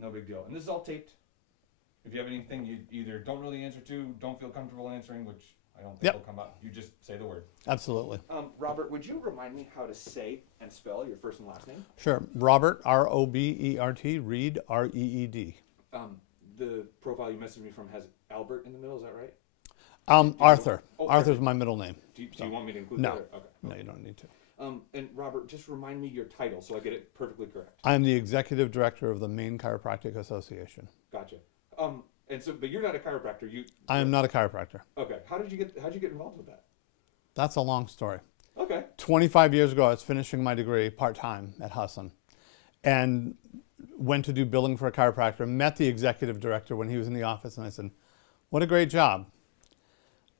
No big deal. And this is all taped. If you have anything you either don't really answer to, don't feel comfortable answering, which I don't think will come up, you just say the word. Absolutely. Robert, would you remind me how to say and spell your first and last name? Sure. Robert, R-O-B-E-R-T, Reed, R-E-E-D. The profile you messaged me from has Albert in the middle, is that right? Arthur. Oh, Arthur's my middle name. Do you want me to include No. that? Okay. No, you don't need to. And Robert, just remind me your title so I get it perfectly correct. I'm the executive director of the Maine Chiropractic Association. Gotcha. And so, but you're not a chiropractor. I am not a chiropractor. Okay. How'd you get involved with that? That's a long story. Okay. 25 years ago, I was finishing my degree part-time at Husson and went to do billing for a chiropractor, met the executive director when he was in the office, and I said, what a great job.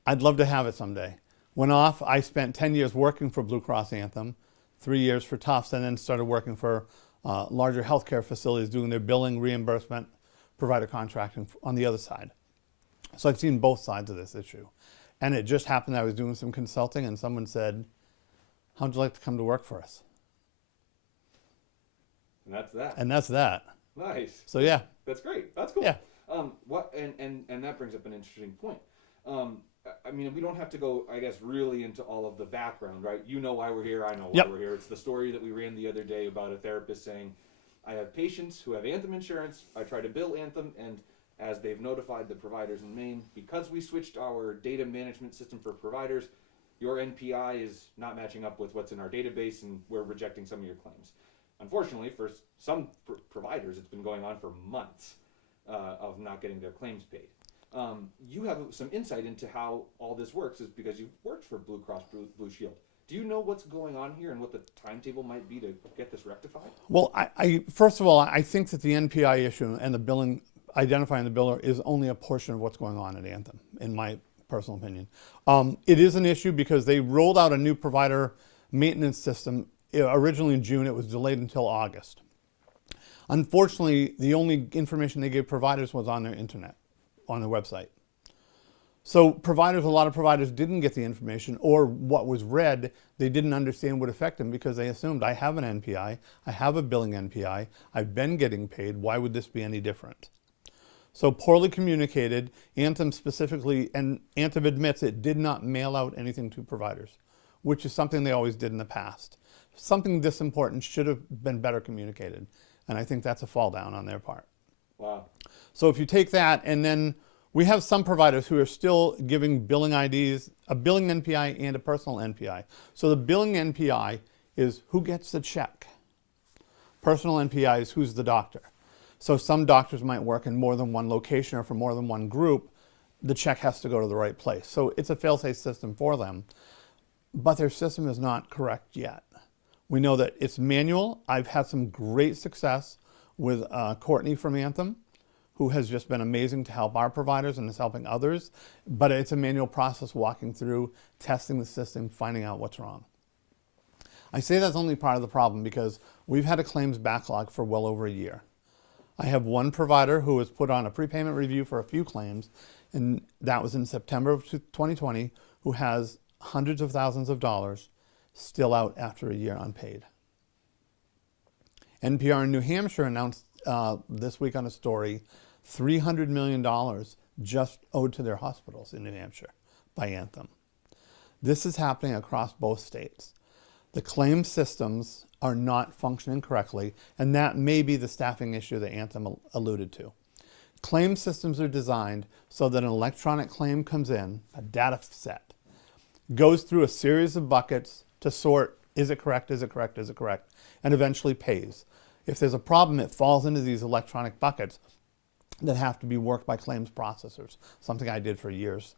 I'd love to have it someday. Went off, I spent 10 years working for Blue Cross Anthem, 3 years for Tufts, and then started working for larger healthcare facilities doing their billing, reimbursement, provider contracting on the other side. So I've seen both sides of this issue. And it just happened that I was doing some consulting and someone said, how'd you like to come to work for us? And that's that. And that's that. Nice. So yeah. That's great. That's cool. Yeah. And that brings up an interesting point. I mean, we don't have to go, I guess, really into all of the background, right? You know why we're here. I know why we're here. It's the story that we ran the other day about a therapist saying, I have patients who have Anthem insurance. I try to bill Anthem, and as they've notified the providers in Maine, because we switched our data management system for providers, your NPI is not matching up with what's in our database, and we're rejecting some of your claims. Unfortunately, for some providers, it's been going on for months of not getting their claims paid. You have some insight into how all this works is because you've worked for Blue Cross Blue Shield. Do you know what's going on here and what the timetable might be to get this rectified? Well, I first of all, I think that the NPI issue and the billing, identifying the biller is only a portion of what's going on at Anthem, in my personal opinion. It is an issue because they rolled out a new provider maintenance system. Originally in June, it was delayed until August. Unfortunately, the only information they gave providers was on their internet, on their website. So providers, a lot of providers didn't get the information, or what was read, they didn't understand would affect them because they assumed I have an NPI, I have a billing NPI, I've been getting paid, why would this be any different? So poorly communicated, Anthem specifically, and Anthem admits it did not mail out anything to providers, which is something they always did in the past. Something this important should have been better communicated, and I think that's a fall down on their part. Wow. So if you take that, and then we have some providers who are still giving billing IDs, a billing NPI and a personal NPI. So the billing NPI is who gets the check. Personal NPI is who's the doctor. So some doctors might work in more than one location or for more than one group. The check has to go to the right place. So it's a fail-safe system for them, but their system is not correct yet. We know that it's manual. I've had some great success with Courtney from Anthem, who has just been amazing to help our providers and is helping others. But it's a manual process walking through, testing the system, finding out what's wrong. I say that's only part of the problem because we've had a claims backlog for well over a year. I have one provider who was put on a prepayment review for a few claims, and that was in September of 2020, who has hundreds of thousands of dollars still out after a year unpaid. NPR in New Hampshire announced this week on a story $300 million just owed to their hospitals in New Hampshire by Anthem. This is happening across both states. The claim systems are not functioning correctly, and that may be the staffing issue that Anthem alluded to. Claim systems are designed so that an electronic claim comes in, a data set, goes through a series of buckets to sort, is it correct, is it correct, is it correct, and eventually pays. If there's a problem, it falls into these electronic buckets that have to be worked by claims processors, something I did for years.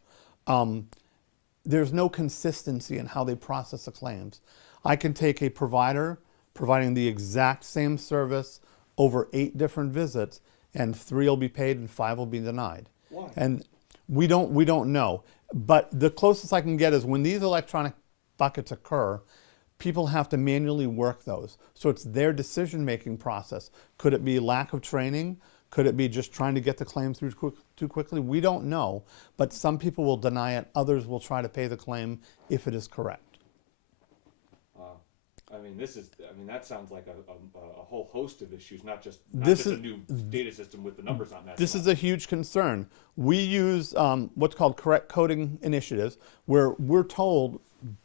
There's no consistency in how they process the claims. I can take a provider providing the exact same service over 8 different visits, and 3 will be paid and 5 will be denied. Why? And we don't know. But the closest I can get is when these electronic buckets occur, people have to manually work those. So it's their decision-making process. Could it be lack of training? Could it be just trying to get the claim through too quickly? We don't know, but some people will deny it. Others will try to pay the claim if it is correct. I mean, that sounds like a whole host of issues, not just a new data system with the numbers not matching. This is a huge concern. We use what's called correct coding initiatives, where we're told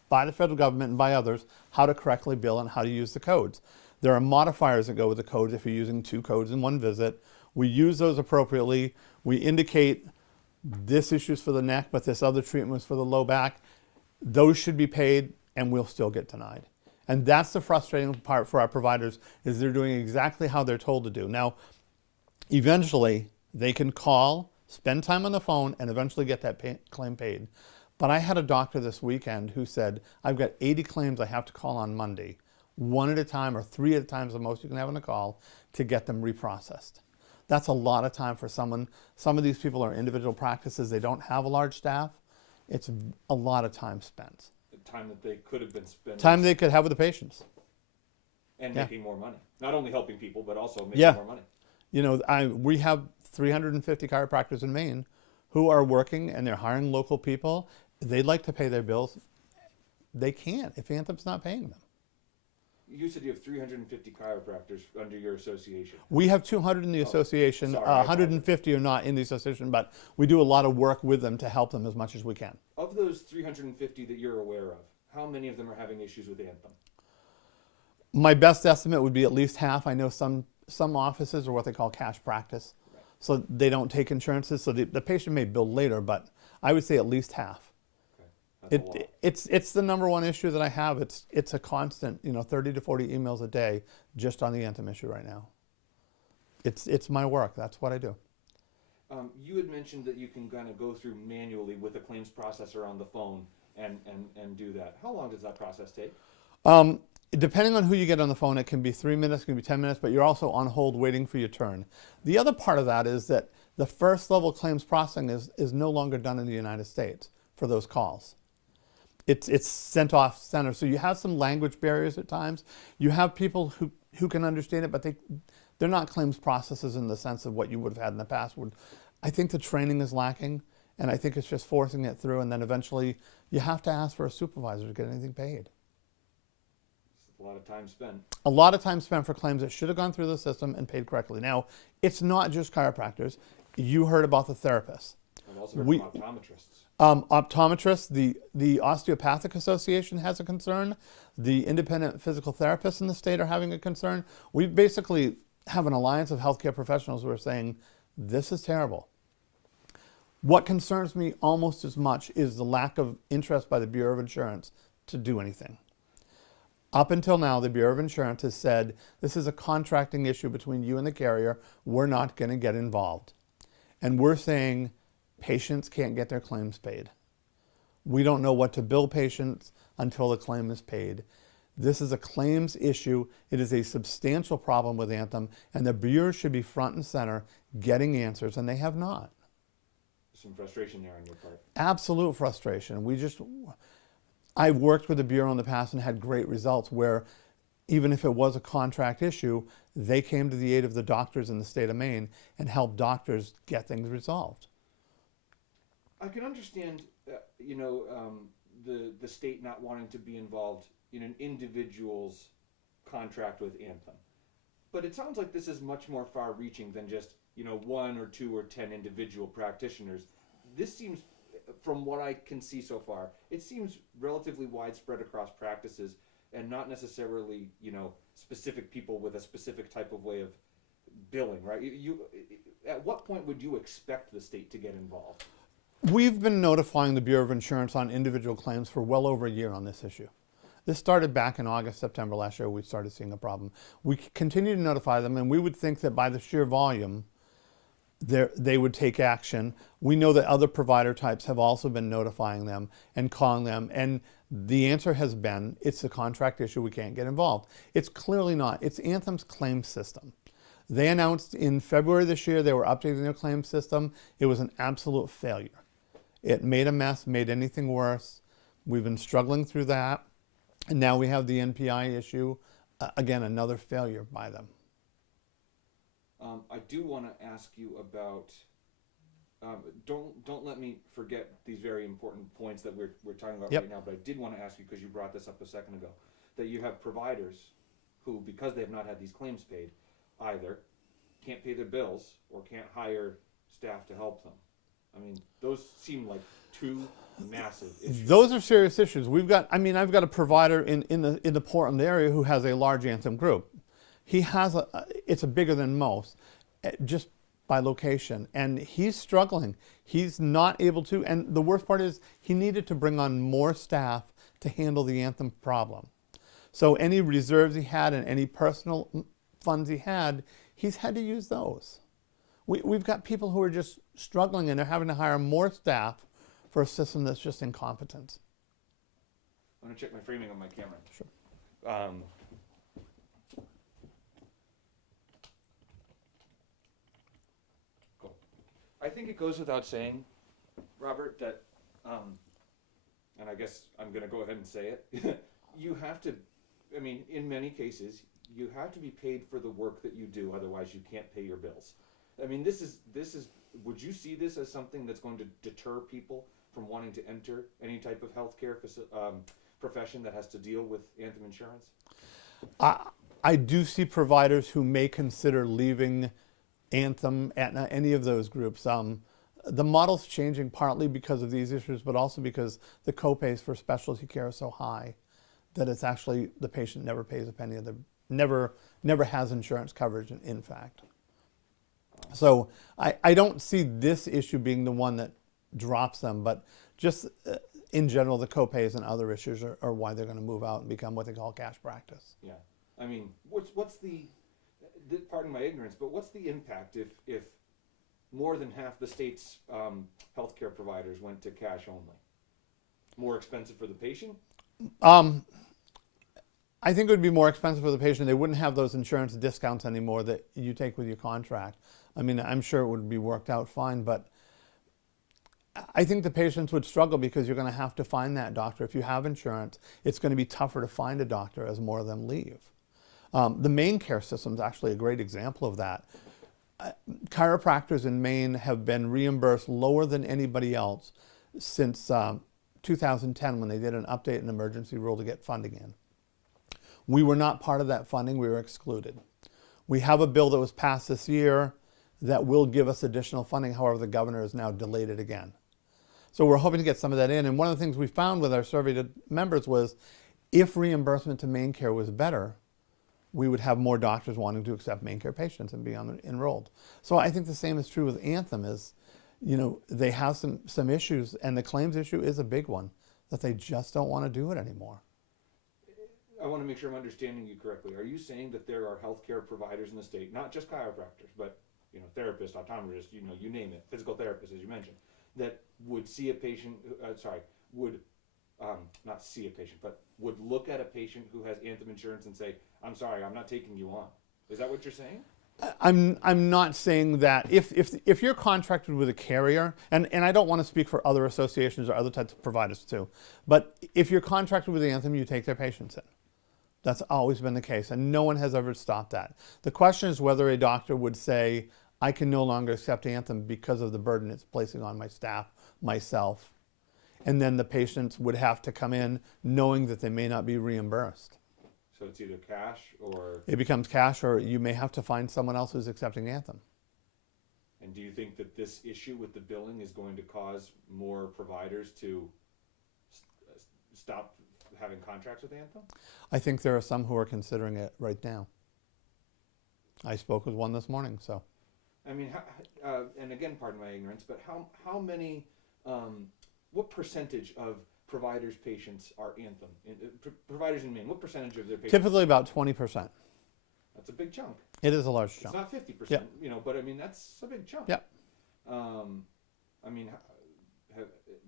by the federal government and by others how to correctly bill and how to use the codes. There are modifiers that go with the codes if you're using 2 codes in one visit. We use those appropriately. We indicate this issue's for the neck, but this other treatment is for the low back. Those should be paid, and we'll still get denied. And that's the frustrating part for our providers, is they're doing exactly how they're told to do. Now, eventually, they can call, spend time on the phone, and eventually get that claim paid. But I had a doctor this weekend who said, I've got 80 claims I have to call on Monday, 1 at a time or 3 at a time is the most you can have on a call, to get them reprocessed. That's a lot of time for someone. Some of these people are individual practices. They don't have a large staff. It's a lot of time spent. Time that they could have been spending. Time they could have with the patients. And making more money. Not only helping people, but also making more money. You know, we have 350 chiropractors in Maine who are working, and they're hiring local people. They'd like to pay their bills. They can't if Anthem's not paying them. You said you have 350 chiropractors under your association. We have 200 in the association. Sorry, 150 are not in the association, but we do a lot of work with them to help them as much as we can. Of those 350 that you're aware of, how many of them are having issues with Anthem? My best estimate would be at least half. I know some offices are what they call cash practice. Right. So they don't take insurances, so the patient may bill later, but I would say at least half. It's the number one issue that I have. It's a constant, 30 to 40 emails a day just on the Anthem issue right now. It's my work. That's what I do. You had mentioned that you can kind of go through manually with a claims processor on the phone and do that. How long does that process take? Depending on who you get on the phone, it can be 3 minutes, it can be 10 minutes, but you're also on hold waiting for your turn. The other part of that is that the first level claims processing is no longer done in the United States for those calls. It's sent off center. So you have some language barriers at times. You have people who can understand it, but they're not claims processors in the sense of what you would have had in the past. I think the training is lacking, and I think it's just forcing it through, and then eventually you have to ask for a supervisor to get anything paid. It's a lot of time spent. A lot of time spent for claims that should have gone through the system and paid correctly. Now, it's not just chiropractors. You heard about the therapists. I've also heard from optometrists. Optometrists, the Osteopathic Association has a concern. The independent physical therapists in the state are having a concern. We basically have an alliance of healthcare professionals who are saying, this is terrible. What concerns me almost as much is the lack of interest by the Bureau of Insurance to do anything. Up until now, the Bureau of Insurance has said, this is a contracting issue between you and the carrier. We're not going to get involved. And we're saying, patients can't get their claims paid. We don't know what to bill patients until the claim is paid. This is a claims issue. It is a substantial problem with Anthem, and the Bureau should be front and center getting answers, and they have not. Some frustration there on your part. Absolute frustration. I've worked with the Bureau in the past and had great results where even if it was a contract issue, they came to the aid of the doctors in the state of Maine and helped doctors get things resolved. I can understand, the state not wanting to be involved in an individual's contract with Anthem. But it sounds like this is much more far-reaching than just, 1 or 2 or 10 individual practitioners. This seems, from what I can see so far, it seems relatively widespread across practices and not necessarily, specific people with a specific type of way of billing, right? At what point would you expect the state to get involved? We've been notifying the Bureau of Insurance on individual claims for well over a year on this issue. This started back in August, September last year. We started seeing a problem. We continue to notify them, and we would think that by the sheer volume, they would take action. We know that other provider types have also been notifying them and calling them, and the answer has been, it's a contract issue, we can't get involved. It's clearly not. It's Anthem's claim system. They announced in February this year they were updating their claim system. It was an absolute failure. It made a mess, made anything worse. We've been struggling through that. And now we have the NPI issue. Again, another failure by them. I do want to ask you about, don't let me forget these very important points that we're talking about right now, but I did want to ask you because you brought this up a second ago. that you have providers who, because they have not had these claims paid, either can't pay their bills or can't hire staff to help them. I mean, those seem like two massive issues. Those are serious issues. I've got a provider in the Portland area who has a large Anthem group. He has it's bigger than most, just by location, and he's struggling. He's not able to, and the worst part is he needed to bring on more staff to handle the Anthem problem. So any reserves he had and any personal funds he had, he's had to use those. We've got people who are just struggling and they're having to hire more staff for a system that's just incompetent. I'm gonna check my framing on my camera. Sure. Cool. I think it goes without saying, Robert, that, and I guess I'm gonna go ahead and say it, you have to, I mean, in many cases, you have to be paid for the work that you do, otherwise you can't pay your bills. I mean, this is, would you see this as something that's going to deter people from wanting to enter any type of healthcare profession that has to deal with Anthem insurance? I do see providers who may consider leaving Anthem, Aetna, any of those groups. The model's changing partly because of these issues, but also because the copays for specialty care are so high that it's actually, the patient never pays a penny of the, never has insurance coverage, in fact. So I don't see this issue being the one that drops them, but just in general, the copays and other issues are why they're going to move out and become what they call cash practice. Yeah, I mean, what's the pardon my ignorance, but what's the impact if more than half the state's healthcare providers went to cash only? More expensive for the patient? I think it would be more expensive for the patient. They wouldn't have those insurance discounts anymore that you take with your contract. I mean, I'm sure it would be worked out fine, but I think the patients would struggle because you're going to have to find that doctor. If you have insurance, it's going to be tougher to find a doctor as more of them leave. The Maine care system is actually a great example of that. Chiropractors in Maine have been reimbursed lower than anybody else since 2010 when they did an update and emergency rule to get funding in. We were not part of that funding. We were excluded. We have a bill that was passed this year that will give us additional funding. However, the governor has now delayed it again. So we're hoping to get some of that in. And one of the things we found with our surveyed members was if reimbursement to Maine Care was better, we would have more doctors wanting to accept Maine Care patients and be enrolled. So I think the same is true with Anthem is, you know, they have some issues, and the claims issue is a big one, that they just don't want to do it anymore. I want to make sure I'm understanding you correctly. Are you saying that there are healthcare providers in the state, not just chiropractors, but therapists, optometrists, you name it, physical therapists, as you mentioned, that would see a patient, would not see a patient, but would look at a patient who has Anthem insurance and say, I'm sorry, I'm not taking you on. Is that what you're saying? I'm not saying that. If you're contracted with a carrier, and I don't want to speak for other associations or other types of providers too, but if you're contracted with Anthem, you take their patients in. That's always been the case, and no one has ever stopped that. The question is whether a doctor would say, I can no longer accept Anthem because of the burden it's placing on my staff, myself, and then the patients would have to come in knowing that they may not be reimbursed. So it's either cash or... It becomes cash, or you may have to find someone else who's accepting Anthem. And do you think that this issue with the billing is going to cause more providers to stop having contracts with Anthem? I think there are some who are considering it right now. I spoke with one this morning, so. I mean, and again, pardon my ignorance, but how many, what percentage of providers' patients are Anthem? Providers in Maine, what percentage of their patients? Typically about 20%. That's a big chunk. It is a large chunk. It's not 50%, Yep. But I mean, that's a big chunk. Yep. I mean,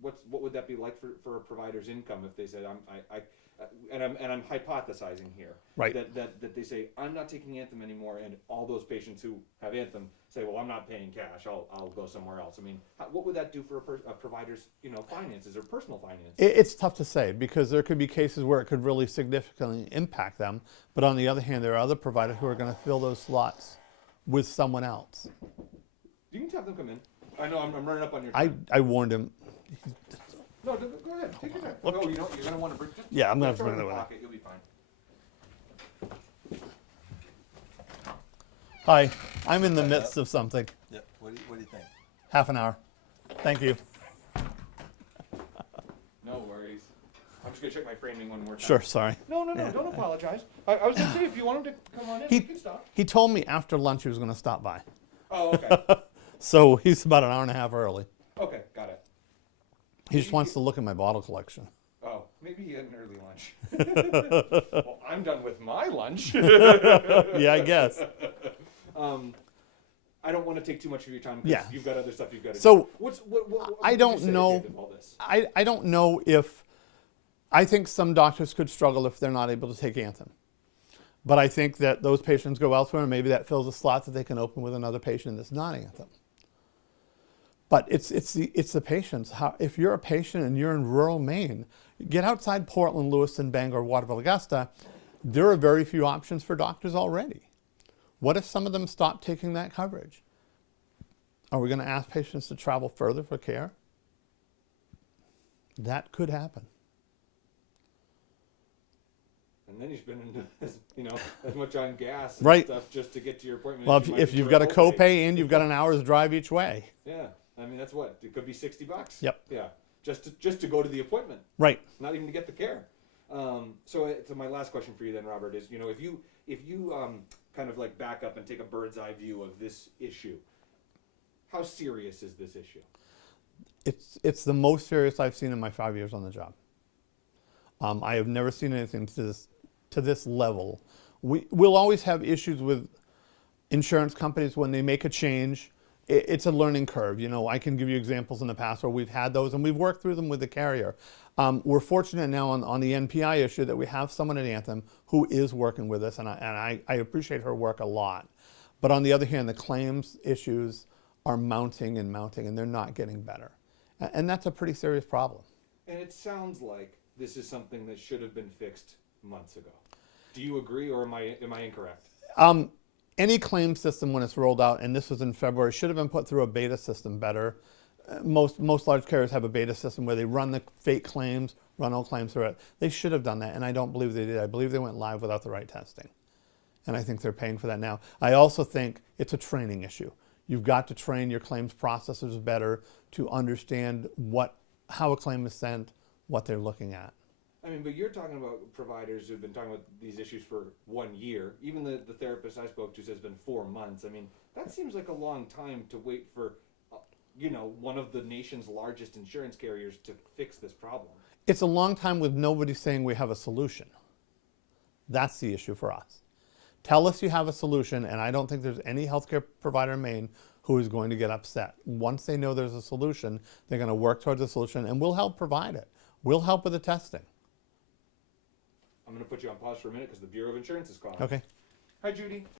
what would that be like for a provider's income if they said, I'm hypothesizing here, Right. That they say, I'm not taking Anthem anymore, and all those patients who have Anthem say, well, I'm not paying cash, I'll go somewhere else. I mean, what would that do for a provider's finances or personal finances? It's tough to say because there could be cases where it could really significantly impact them, but on the other hand, there are other providers who are going to fill those slots with someone else. You can have them come in. I know I'm running up on your time. I warned him. No, go ahead. Take your time. No, you're going to want to bring. Yeah, I'm going to throw it bring in that the one. pocket. You'll be fine. Hi, I'm in the midst of something. Yeah. What do you think? Half an hour. Thank you. No worries. I'm just gonna check my framing one more time. Sure, sorry. No, don't apologize. I was gonna say if you want him to come on in, He- we can stop. He told me after lunch he was going to stop by. Oh, okay. So he's about an hour and a half early. Okay, got it. He just wants to look at my bottle collection. Oh, maybe he had an early lunch. Well, I'm done with my lunch. Yeah, I guess. I don't want to take too much of your time because Yeah. you've got other stuff you've got to So, do. What I would you don't say at the know. end of all this? I don't know if, I think some doctors could struggle if they're not able to take Anthem. But I think that those patients go elsewhere and maybe that fills a slot that they can open with another patient that's not Anthem. But it's the patients. If you're a patient and you're in rural Maine, get outside Portland, Lewiston, Bangor, Waterville, Augusta, there are very few options for doctors already. What if some of them stop taking that coverage? Are we going to ask patients to travel further for care? That could happen. And then you spend as much on gas and Right. stuff just to get to your appointment. Well, as you might if get you've to got a copay. copay and you've got an hour's drive each way. Yeah, I mean that's what it could be $60. Yep. Yeah, just to go to the appointment, Right. not even to get the care. So my last question for you then, Robert, is if you kind of like back up and take a bird's eye view of this issue, how serious is this issue? It's the most serious I've seen in my 5 years on the job. I have never seen anything to this level. We'll always have issues with insurance companies when they make a change. It's a learning curve. I can give you examples in the past where we've had those and we've worked through them with the carrier. We're fortunate now on the NPI issue that we have someone at Anthem who is working with us, and I appreciate her work a lot. But on the other hand, the claims issues are mounting, and they're not getting better. And that's a pretty serious problem. And it sounds like this is something that should have been fixed months ago. Do you agree, or am I incorrect? Any claim system when it's rolled out, and this was in February, should have been put through a beta system better. Most large carriers have a beta system where they run the fake claims, run all claims through it. They should have done that, and I don't believe they did. I believe they went live without the right testing. And I think they're paying for that now. I also think it's a training issue. You've got to train your claims processors better to understand how a claim is sent, what they're looking at. I mean, but you're talking about providers who've been talking about these issues for 1 year. Even the therapist I spoke to says it's been 4 months. I mean, that seems like a long time to wait for, one of the nation's largest insurance carriers to fix this problem. It's a long time with nobody saying we have a solution. That's the issue for us. Tell us you have a solution, and I don't think there's any healthcare provider in Maine who is going to get upset. Once they know there's a solution, they're going to work towards a solution, and we'll help provide it. We'll help with the testing. I'm going to put you on pause for a minute because the Bureau of Insurance is calling. Okay. Hi, Judy.